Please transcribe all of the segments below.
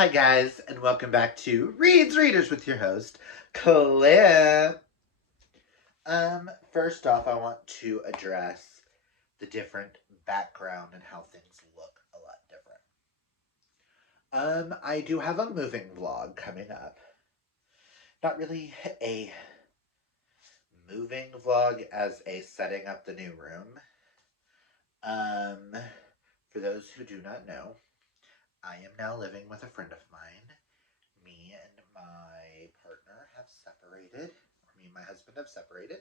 Hi guys, and welcome back to Reads Readers with your host, Cliff. First off, I want to address the different background and how things look a lot different. I do have a moving vlog coming up. Not really a moving vlog as a setting up the new room. For those who do not know, I am now living with a friend of mine. Me and my partner have separated, or me and my husband have separated.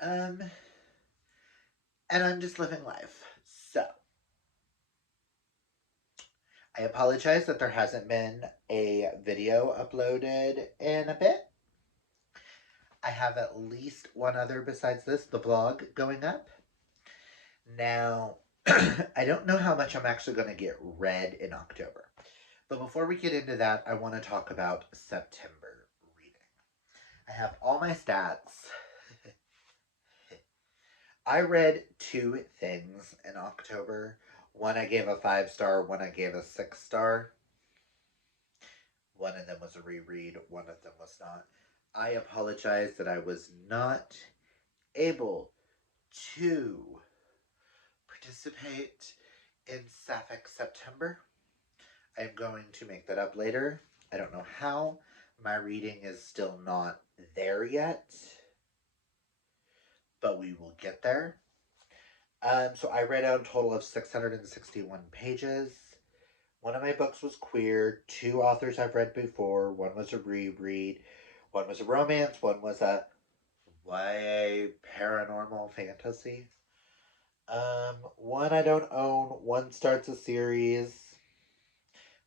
And I'm just living life. So, I apologize that there hasn't been a video uploaded in a bit. I have at least one other besides this, the vlog, going up. Now, I don't know how much I'm actually going to get read in October. But before we get into that, I want to talk about September reading. I have all my stats. I read two things in October. One I gave a 5-star, one I gave a 6-star. One of them was a reread, one of them was not. I apologize that I was not able to participate in Sapphic September. I'm going to make that up later. I don't know how. My reading is still not there yet, but we will get there. So I read out a total of 661 pages. One of my books was queer. Two authors I've read before. One was a reread. One was a romance. One was a YA paranormal fantasy. One I don't own. One starts a series.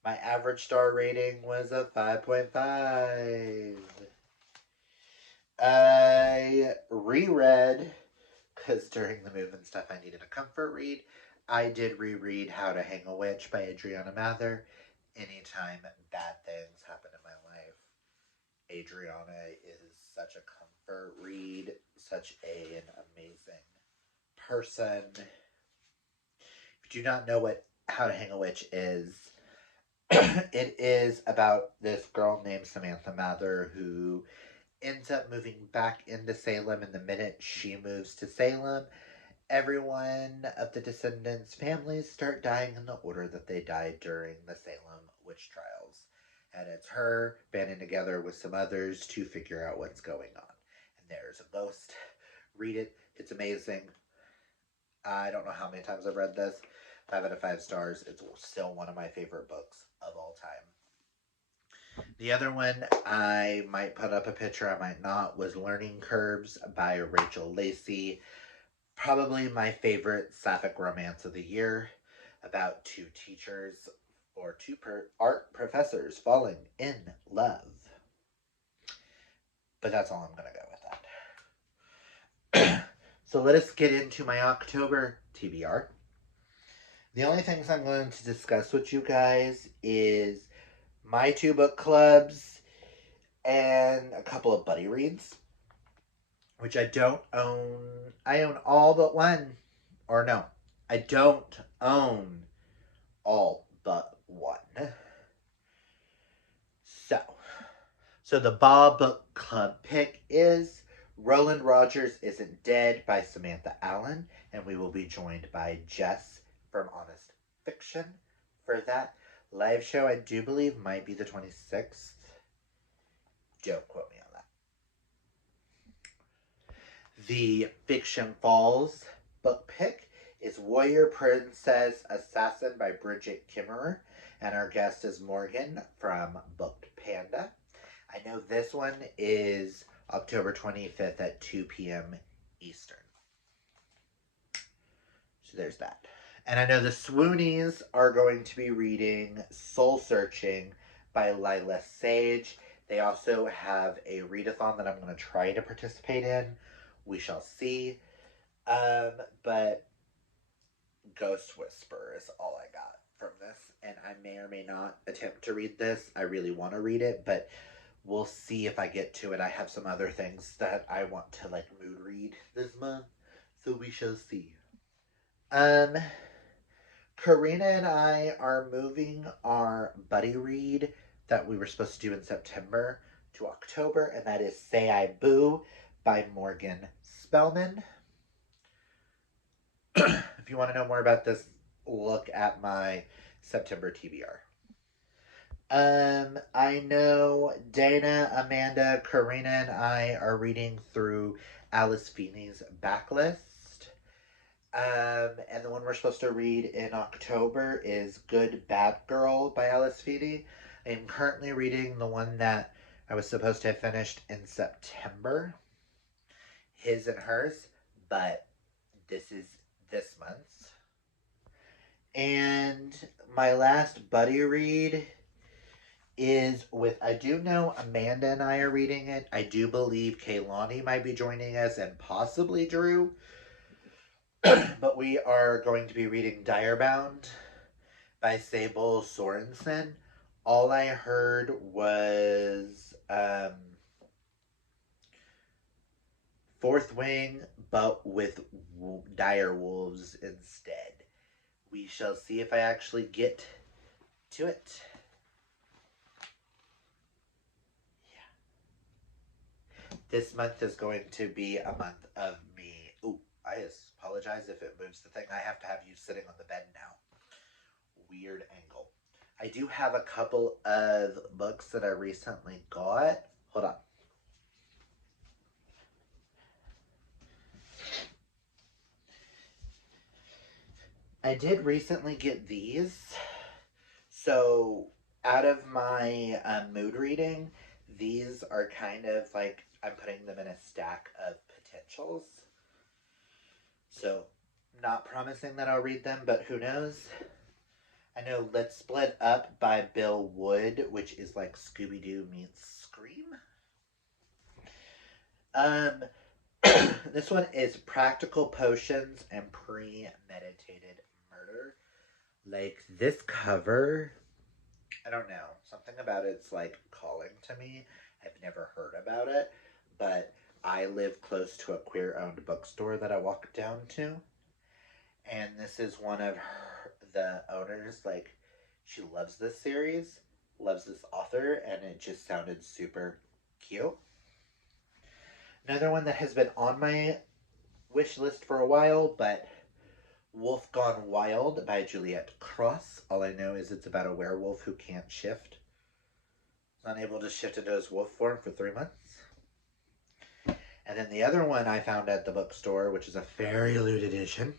My average star rating was a 5.5. I reread, because during the move and stuff I needed a comfort read. I did reread How to Hang a Witch by Adriana Mather. Anytime bad things happen in my life, Adriana is such a comfort read, such an amazing person. If you do not know what How to Hang a Witch is, it is about this girl named Samantha Mather who ends up moving back into Salem, and the minute she moves to Salem, everyone of the descendants' families start dying in the order that they died during the Salem witch trials. And it's her banding together with some others to figure out what's going on. And there's a ghost. Read it. It's amazing. I don't know how many times I've read this. 5 out of 5 stars. It's still one of my favorite books of all time. The other one, I might put up a picture, I might not, was Learning Curves by Rachel Lacey. Probably my favorite sapphic romance of the year, about two teachers or two art professors falling in love. But that's all I'm going to go with that. So let us get into my October TBR. The only things I'm going to discuss with you guys is my 2 book clubs and a couple of buddy reads, which I don't own. I own all but one. Or no, I don't own all but one. So the Bob Book Club pick is Roland Rogers Isn't Dead by Samantha Allen, and we will be joined by Jess from Honest Fiction for that live show. I do believe might be the 26th. Don't quote me on that. The Fiction Falls book pick is Warrior Princess Assassin by Bridget Kimmerer, and our guest is Morgan from Booked Panda. I know this one is October 25th at 2 p.m. Eastern. So there's that. And I know the Swoonies are going to be reading Soul Searching by Lila Sage. They also have a readathon that I'm going to try to participate in. We shall see. But Ghost Whisper is all I got from this. And I may or may not attempt to read this. I really want to read it, but we'll see if I get to it. I have some other things that I want to mood read this month, so we shall see. Karina and I are moving our buddy read that we were supposed to do in September to October, and that is Say I Boo by Morgan Spellman. If you want to know more about this, look at my September TBR. I know Dana, Amanda, Karina, and I are reading through Alice Feeney's Backlist. And the one we're supposed to read in October is Good Bad Girl by Alice Feeney. I'm currently reading the one that I was supposed to have finished in September, His and Hers, but this is this month's. And my last buddy read is with, I do know Amanda and I are reading it. I do believe Kaylani might be joining us and possibly Drew. But we are going to be reading Direbound by Fable Sorensen. All I heard was Fourth Wing, but with dire wolves instead. We shall see if I actually get to it. Yeah. This month is going to be a month of me. Ooh, I apologize if it moves the thing. I have to have you sitting on the bed now. Weird angle. I do have a couple of books that I recently got. Hold on. I did recently get these. So, out of my mood reading, these are kind of like I'm putting them in a stack of potentials. So, not promising that I'll read them, but who knows? I know Let's Split Up by Bill Wood, which is like Scooby-Doo meets Scream. This one is Practical Potions and Premeditated Murder. Like, this cover, I don't know. Something about it's like calling to me. I've never heard about it, but I live close to a queer-owned bookstore that I walk down to. And this is one of the owners, like, she loves this series, loves this author, and it just sounded super cute. Another one that has been on my wish list for a while, but Wolf Gone Wild by Juliet Cross. All I know is it's about a werewolf who can't shift. He's unable to shift into his wolf form for 3 months. And then the other one I found at the bookstore, which is a Fairy Loot edition,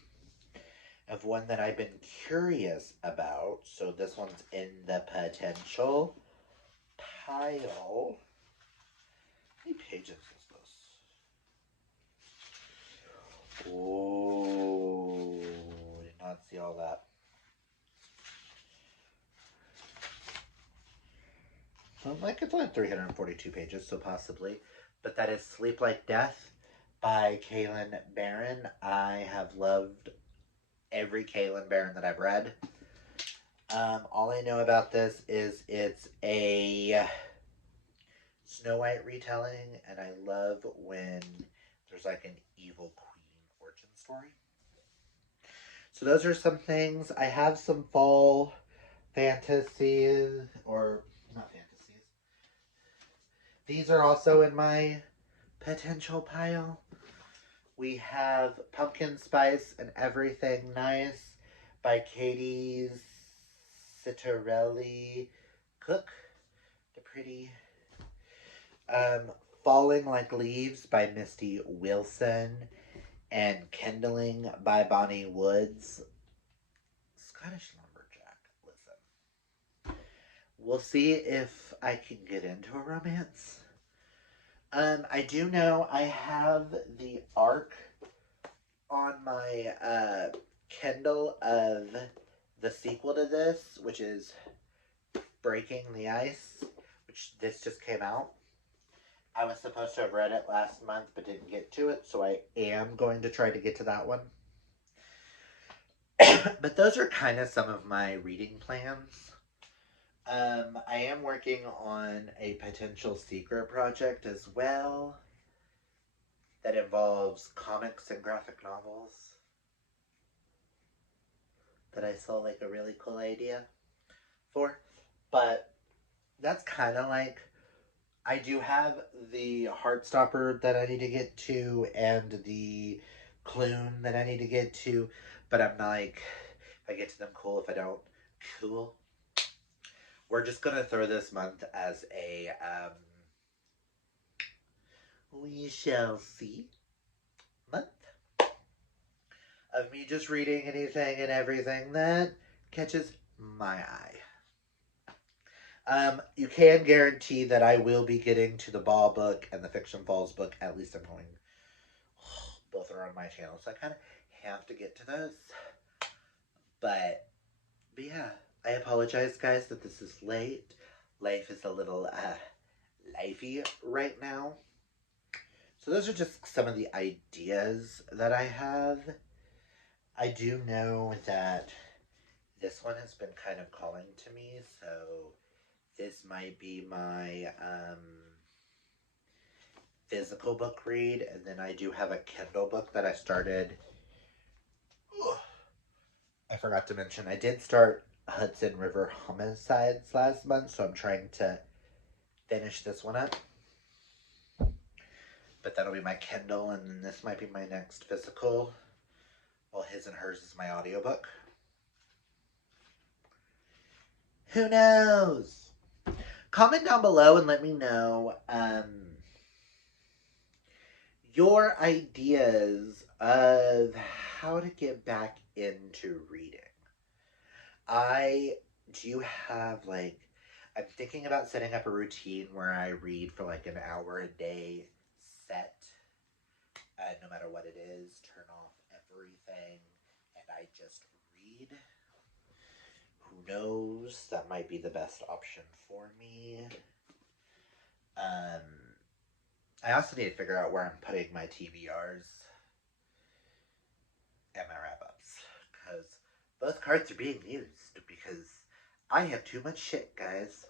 of one that I've been curious about. So this one's in the potential pile. How many pages is this? Oh, did not see all that. So like it's only 342 pages, so possibly. But that is Sleep Like Death by Kaylin Barron. I have loved every Kaylin Barron that I've read. All I know about this is it's a Snow White retelling, and I love when there's like an evil queen origin story. So those are some things. I have some fall fantasies, or not fantasies. These are also in my potential pile. We have Pumpkin Spice and Everything Nice by Katie Citarelli Cook. The pretty. Falling Like Leaves by Misty Wilson. And Kindling by Bonnie Woods. Scottish Lumberjack. Listen. We'll see if I can get into a romance. I do know I have the arc on my Kindle of the sequel to this, which is Breaking the Ice, which this just came out. I was supposed to have read it last month, but didn't get to it, so I am going to try to get to that one. But those are kind of some of my reading plans. I am working on a potential secret project as well that involves comics and graphic novels. that I saw like a really cool idea for. But that's kind of like, I do have the Heartstopper that I need to get to and the Clune that I need to get to, but I'm like, if I get to them, cool. If I don't, cool. We're just gonna throw this month as a we shall see month of me just reading anything and everything that catches my eye. You can guarantee that I will be getting to the Ball book and the Fiction Falls book. At least I'm going. Both are on my channel, so I kind of have to get to those. But yeah, I apologize, guys, that this is late. Life is a little lifey right now. So those are just some of the ideas that I have. I do know that this one has been kind of calling to me, so this might be my physical book read, and then I do have a Kindle book that I started. I forgot to mention, I did start Hudson River Homicides last month, so I'm trying to finish this one up. But that'll be my Kindle, and then this might be my next physical. Well, His and Hers is my audiobook. Who knows? Comment down below and let me know your ideas of how to get back into reading. I do have, like, I'm thinking about setting up a routine where I read for like an hour a day set. No matter what it is, turn off everything and I just read. Who knows? That might be the best option for me. I also need to figure out where I'm putting my TBRs and my wrap-ups, because both cards are being used because I have too much shit, guys.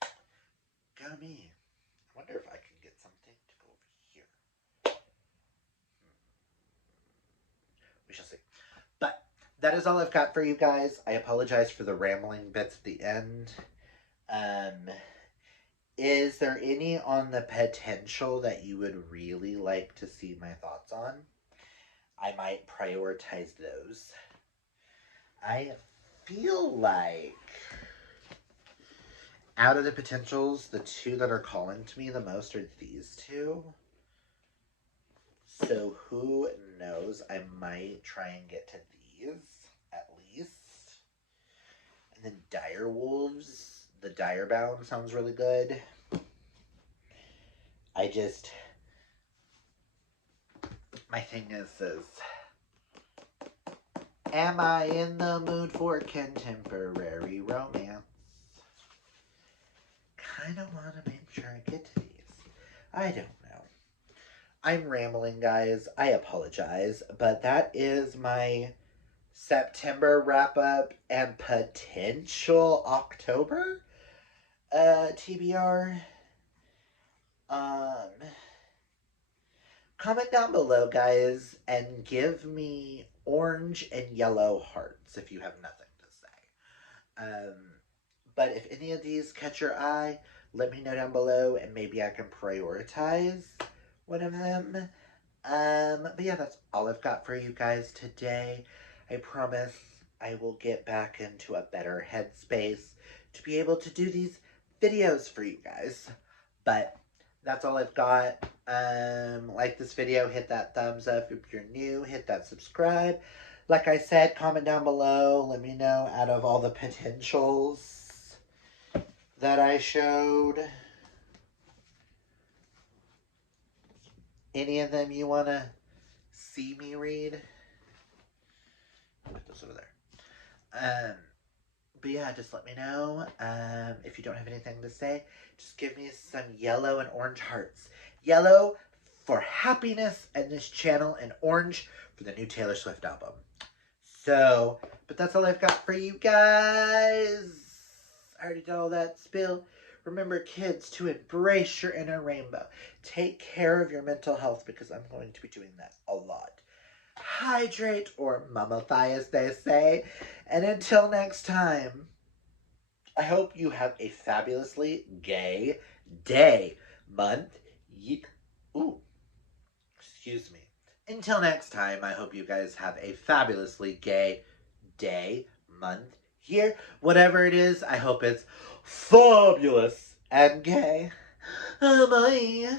Go me. I wonder if I can get something to go over here. We shall see. But that is all I've got for you guys. I apologize for the rambling bits at the end. Is there any on the potential that you would really like to see my thoughts on? I might prioritize those. I feel like out of the potentials, the two that are calling to me the most are these two. So who knows? I might try and get to these at least. And then Dire Wolves. The Dire Bound sounds really good. My thing is, am I in the mood for contemporary romance? Kind of want to make sure I get to these. I don't know. I'm rambling, guys. I apologize, but that is my September wrap-up and potential October TBR. Comment down below, guys, and give me orange and yellow hearts if you have nothing to say. But if any of these catch your eye, let me know down below, and maybe I can prioritize one of them. But yeah, that's all I've got for you guys today. I promise I will get back into a better headspace to be able to do these videos for you guys. But that's all I've got. Like this video, hit that thumbs up. If you're new, hit that subscribe. Like I said, comment down below. Let me know out of all the potentials that I showed, any of them you want to see me read. I'll put this over there. But yeah, just let me know. If you don't have anything to say, just give me some yellow and orange hearts. Yellow for happiness and this channel, and orange for the new Taylor Swift album. So, but that's all I've got for you guys. I already did all that spill. Remember, kids, to embrace your inner rainbow. Take care of your mental health, because I'm going to be doing that a lot. hydrate or mummify, as they say. And until next time, I hope you have a fabulously gay day, month, ooh, excuse me. Until next time, I hope you guys have a fabulously gay day, month, year, whatever it is. I hope it's fabulous and gay. Bye.